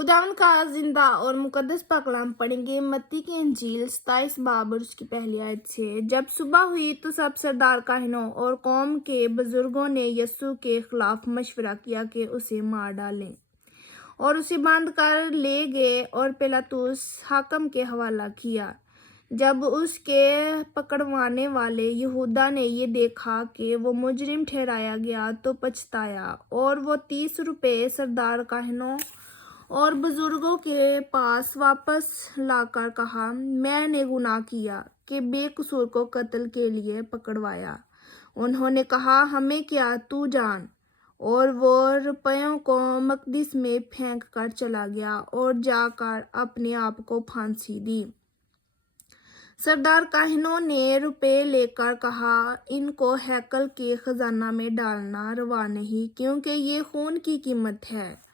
खुदावंद का जिंदा और मुकद्दस पाकलाम पढ़ेंगे मत्ती की इंजील 27 बाब और उसकी पहली आयत से। जब सुबह हुई तो सब सरदार काहिनों और कौम के बुजुर्गों ने यीशु के खिलाफ मशवरा किया कि उसे मार डालें और उसे बांध कर ले गए और पिलातुस हाकम के हवाला किया। जब उसके पकड़वाने वाले यहूदा ने ये देखा कि वो मुजरिम ठहराया गया तो पछताया और वो 30 रुपये सरदार काहिनों और बुजुर्गों के पास वापस लाकर कहा, मैंने गुनाह किया कि बेकसूर को कत्ल के लिए पकड़वाया। उन्होंने कहा, हमें क्या, तू जान। और वो रुपयों को मकदिस में फेंक कर चला गया और जाकर अपने आप को फांसी दी। सरदार काहिनों ने रुपए लेकर कहा, इनको हैकल के खजाना में डालना रवा नहीं, क्योंकि ये खून की कीमत है।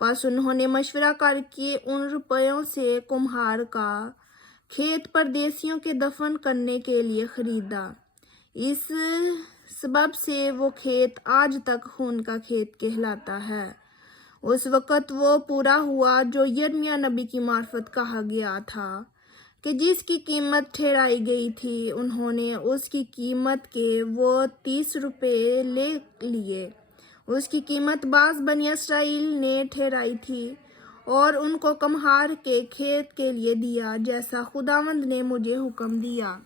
बस उन्होंने मशवरा करके उन रुपयों से कुम्हार का खेत परदेशियों के दफन करने के लिए खरीदा। इस सबब से वो खेत आज तक खून का खेत कहलाता है। उस वक़्त वो पूरा हुआ जो यिर्मयाह नबी की मार्फत कहा गया था कि जिसकी कीमत ठहराई गई थी, उन्होंने उसकी कीमत के वो 30 रुपये ले लिए। उसकी कीमत बाज बनी इसराइल ने ठहराई थी और उनको कम्हार के खेत के लिए दिया, जैसा खुदावंद ने मुझे हुक्म दिया।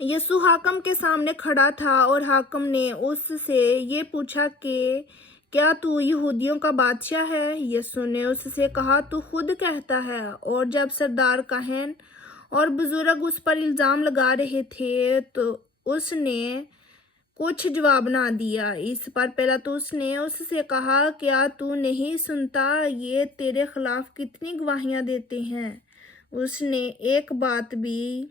यीशु हाकम के सामने खड़ा था और हाकम ने उससे ये पूछा कि क्या तू यहूदियों का बादशाह है? यीशु ने उससे कहा, तू खुद कहता है। और जब सरदार काहिन और बुजुर्ग उस पर इल्ज़ाम लगा रहे थे तो उसने कुछ जवाब ना दिया। इस पर पिलातुस ने उससे कहा, क्या तू नहीं सुनता ये तेरे खिलाफ कितनी गवाहियां देते हैं? उसने एक बात भी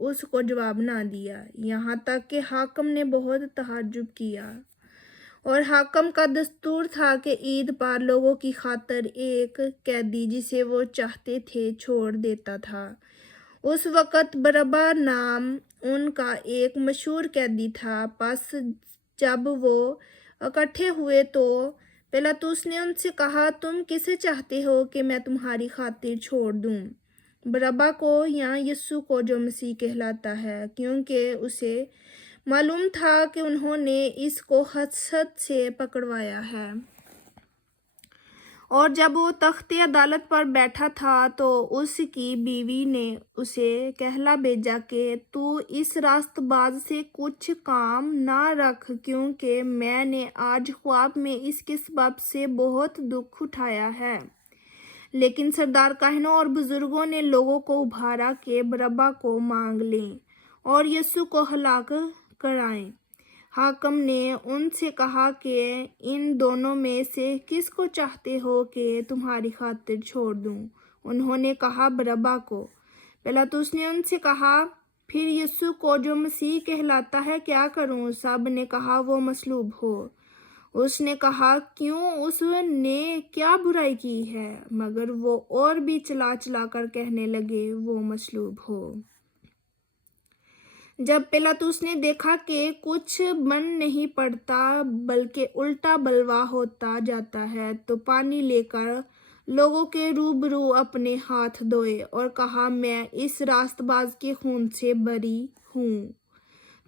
उसको जवाब ना दिया, यहाँ तक कि हाकम ने बहुत तहज्जुब किया। और हाकम का दस्तूर था कि ईद पर लोगों की खातिर एक कैदी जिसे वो चाहते थे छोड़ देता था। उस वक़्त बरअब्बा नाम उनका एक मशहूर कैदी था। बस जब वो इकट्ठे हुए तो पिलातुस ने उनसे कहा, तुम किसे चाहते हो कि मैं तुम्हारी खातिर छोड़ दूं, बरअब्बा को या यीशु को जो मसीह कहलाता है? क्योंकि उसे मालूम था कि उन्होंने इसको हसद से पकड़वाया है। और जब वो तख्ते अदालत पर बैठा था तो उसकी बीवी ने उसे कहला भेजा कि तू इस रास्तबाज से कुछ काम ना रख, क्योंकि मैंने आज ख्वाब में इसके सबब से बहुत दुख उठाया है। लेकिन सरदार काहिनों और बुजुर्गों ने लोगों को उभारा कि बरअब्बा को मांग लें और यीशु को हलाक कराएं। हाकम ने उनसे कहा कि इन दोनों में से किसको चाहते हो कि तुम्हारी खातिर छोड़ दूं? उन्होंने कहा, बरअब्बा को। पिलातुस ने उनसे कहा, फिर यीशु को जो मसीह कहलाता है क्या करूं? सब ने कहा, वो मसलूब हो। उसने कहा, क्यों, उसने क्या बुराई की है? मगर वो और भी चला चला कर कहने लगे, वो मसलूब हो। जब पिलातुस ने देखा कि कुछ बन नहीं पड़ता बल्कि उल्टा बलवा होता जाता है, तो पानी लेकर लोगों के रूबरू अपने हाथ धोए और कहा, मैं इस रास्तबाज के खून से बरी हूँ,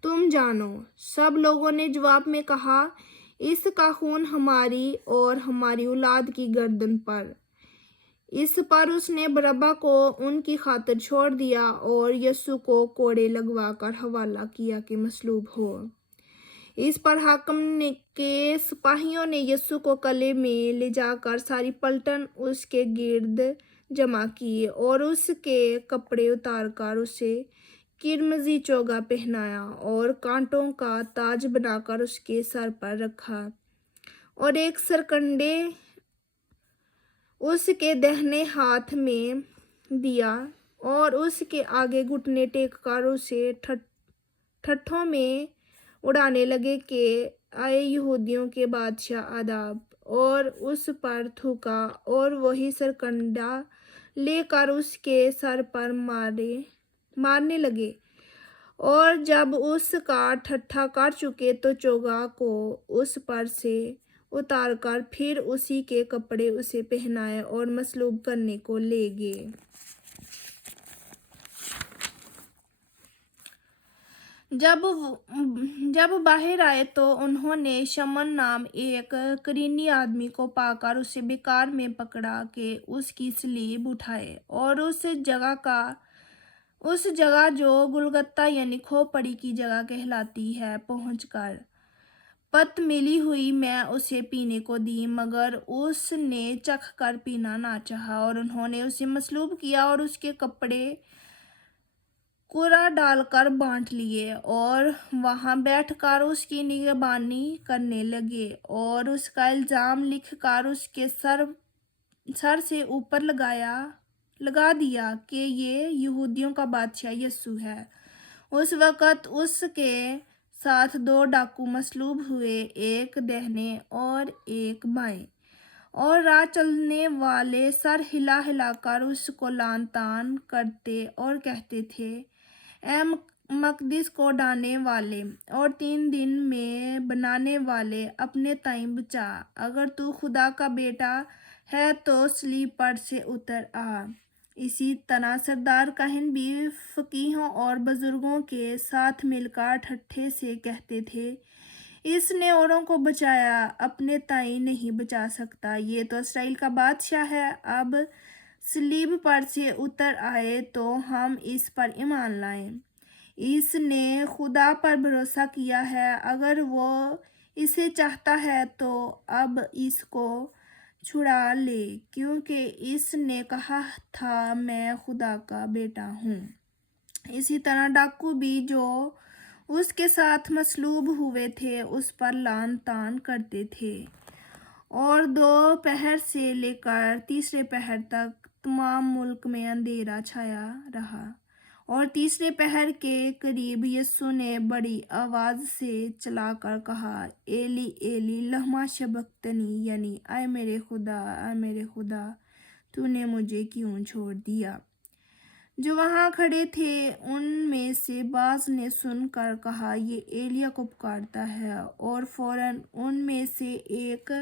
तुम जानो। सब लोगों ने जवाब में कहा, इसका खून हमारी और हमारी औलाद की गर्दन पर। इस पर उसने बरअब्बा को उनकी खातिर छोड़ दिया और यीशु को कोड़े लगवा कर हवाला किया कि मसलूब हो। इस पर हाकिम के सिपाहियों ने यीशु को कले में ले जाकर सारी पलटन उसके गिर्द जमा किए और उसके कपड़े उतारकर उसे किरमजी चोगा पहनाया और कांटों का ताज बनाकर उसके सर पर रखा और एक सरकंडे उसके दाहिने हाथ में दिया और उसके आगे घुटने टेक कर उसे ठट्ठों में उड़ाने लगे कि आए यहूदियों के बादशाह आदाब, और उस पर थूका और वही सरकंडा लेकर उसके सर पर मारने लगे। और जब उसका ठट्ठा कर चुके तो चोगा को उस पर से उतार कर फिर उसी के कपड़े उसे पहनाए और मसलूब करने को ले गए। जब बाहर आए तो उन्होंने शमन नाम एक करीनी आदमी को पाकर उसे बेकार में पकड़ा के उसकी सलीब उठाए और उस जगह जो गुलगत्ता यानी खोपड़ी की जगह कहलाती है पहुंचकर पत मिली हुई मैं उसे पीने को दी, मगर उसने चख कर पीना ना चाहा। और उन्होंने उसे मसलूब किया और उसके कपड़े कुरा डालकर बांट लिए और वहां बैठकर उसकी निगरानी करने लगे और उसका इल्जाम लिखकर उसके सर से ऊपर लगा दिया कि ये यहूदियों का बादशाह यीशु है। उस वक़्त उसके साथ 2 डाकू मसलूब हुए, एक दाहिने और एक बाएं, और राह चलने वाले सर हिला हिलाकर उसको लान तान करते और कहते थे, ऐ मकदिस को ढाने वाले और 3 दिन में बनाने वाले, अपने ताई बचा। अगर तू खुदा का बेटा है तो सलीब पर से उतर आ। इसी तरह सरदार काहिन भी फकीहों और बुजुर्गों के साथ मिलकर ठट्ठे से कहते थे, इसने औरों को बचाया, अपने ताई नहीं बचा सकता। ये तो इसराइल का बादशाह है। अब सलीब पर से उतर आए तो हम इस पर ईमान लाएं। इसने खुदा पर भरोसा किया है। अगर वो इसे चाहता है तो अब इसको छुड़ा ले, क्योंकि इसने कहा था मैं खुदा का बेटा हूँ। इसी तरह डाकू भी जो उसके साथ मसलूब हुए थे उस पर लान तान करते थे। और 2 पहर से लेकर तीसरे पहर तक तमाम मुल्क में अंधेरा छाया रहा। और तीसरे पहर के करीब यीशु ने बड़ी आवाज से चलाकर कहा, एली एली लमा शबक्तनी, यानी आए मेरे खुदा तूने मुझे क्यों छोड़ दिया। जो वहां खड़े थे उनमें से बाज ने सुनकर कहा, ये एलिया को पुकारता है। और फौरन उनमें से एक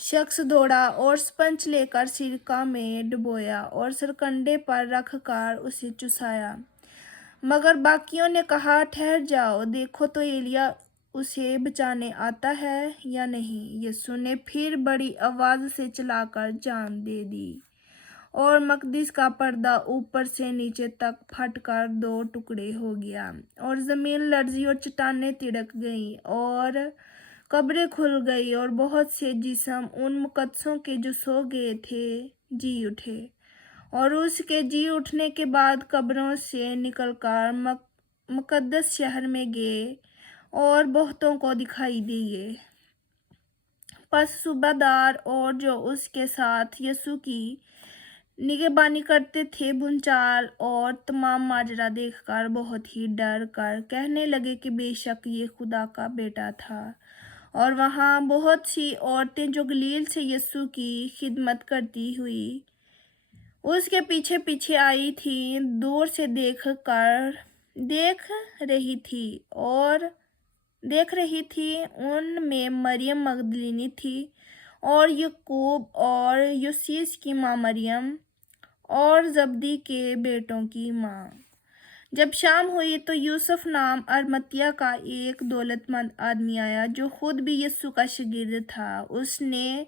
शख्स दौड़ा और स्पंज लेकर सिरका में डुबोया और सरकंडे पर रखकर उसे चुसाया। मगर बाकियों ने कहा, ठहर जाओ, देखो तो एलिया उसे बचाने आता है या नहीं। यीशु ने फिर बड़ी आवाज से चिल्लाकर जान दे दी और मकदिस का पर्दा ऊपर से नीचे तक फटकर 2 टुकड़े हो गया और जमीन लर्जी और चट्टानें तिड़क गईं और कब्रें खुल गई और बहुत से जिस्म उन मुकद्दसों के जो सो गए थे जी उठे। और उसके जी उठने के बाद कब्रों से निकलकर मुकद्दस शहर में गए और बहुतों को दिखाई दिए। पस सूबेदार और जो उसके साथ यीशु की निगहबानी करते थे भूचाल और तमाम माजरा देखकर बहुत ही डर कर कहने लगे कि बेशक ये खुदा का बेटा था। और वहाँ बहुत सी औरतें जो गलील से यीशु की खिदमत करती हुई उसके पीछे पीछे आई थी, दूर से देख रही थी। उनमें मरियम मगदलीनी थी और यकूब और यूसीस की माँ मरियम और जब्दी के बेटों की माँ। जब शाम हुई तो यूसुफ नाम अरमतिया का एक दौलतमंद आदमी आया जो खुद भी यीशु का शागिर्द था। उसने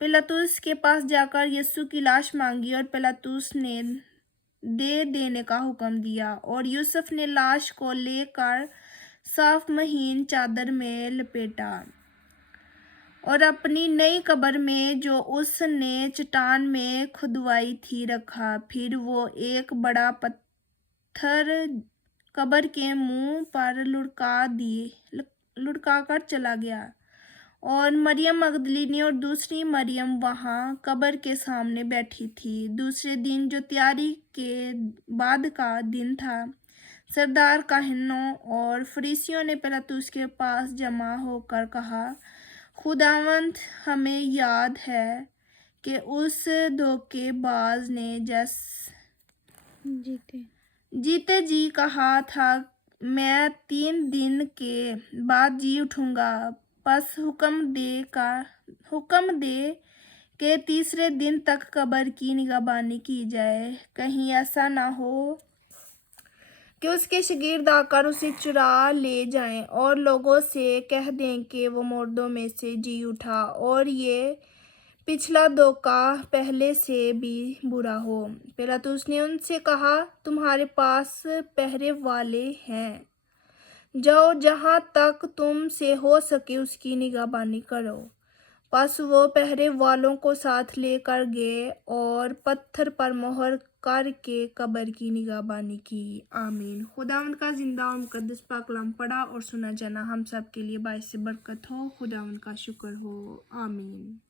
पिलातुस के पास जाकर यीशु की लाश मांगी और पिलातुस ने दे देने का हुक्म दिया। और यूसुफ ने लाश को लेकर साफ महीन चादर में लपेटा और अपनी नई कब्र में जो उसने चट्टान में खुदवाई थी रखा। फिर वो एक बड़ा पत्थर कब्र के मुंह पर लुढ़का कर चला गया। और मरियम मगदलीनी और दूसरी मरियम वहां कब्र के सामने बैठी थी। दूसरे दिन जो तैयारी के बाद का दिन था, सरदार काहिनों और फरीसियों ने पिलातुस के पास जमा होकर कहा, खुदावंद, हमें याद है कि उस धोखेबाज ने जीते जी कहा था, मैं 3 दिन के बाद जी उठूंगा। پس حکم دے کہ تیسرے دن تک قبر کی نگہبانی کی جائے، کہیں ایسا نہ ہو کہ اس کے شاگرد آ کر اسے چرا لے جائیں اور لوگوں سے کہہ دیں کہ وہ مردوں میں سے جی اٹھا، اور یہ پچھلا دھوکہ پہلے سے بھی برا ہو۔ پیلاطس نے ان سے کہا، تمہارے پاس پہرے والے ہیں، جاؤ جہاں تک تم سے ہو سکے اس کی نگہبانی کرو۔ پس وہ پہرے والوں کو ساتھ لے کر گئے اور پتھر پر مہر کر کے قبر کی نگہبانی کی۔ آمین۔ خداوند کا زندہ اور مقدس پاک کلام پڑھا اور سنا جانا ہم سب کے لیے باعث برکت ہو۔ خداوند کا شکر ہو۔ آمین۔